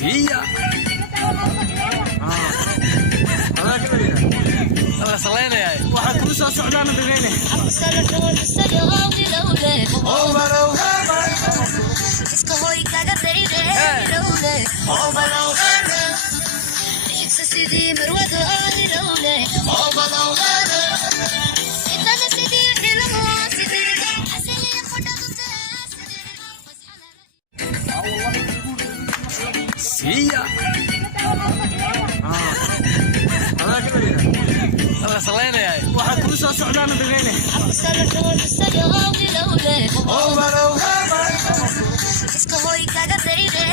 Iya. Ada selain ya. Waxaad ku soo socdaan dhageyne. Iska hoy kaga daride. Sidii marwado ahilowle. Inta sidii xilmo sidii xasili qodada. Iya. Ada selain ya. Waxaad ku soo socdaan dhageyne. Iska hoy kaga daride.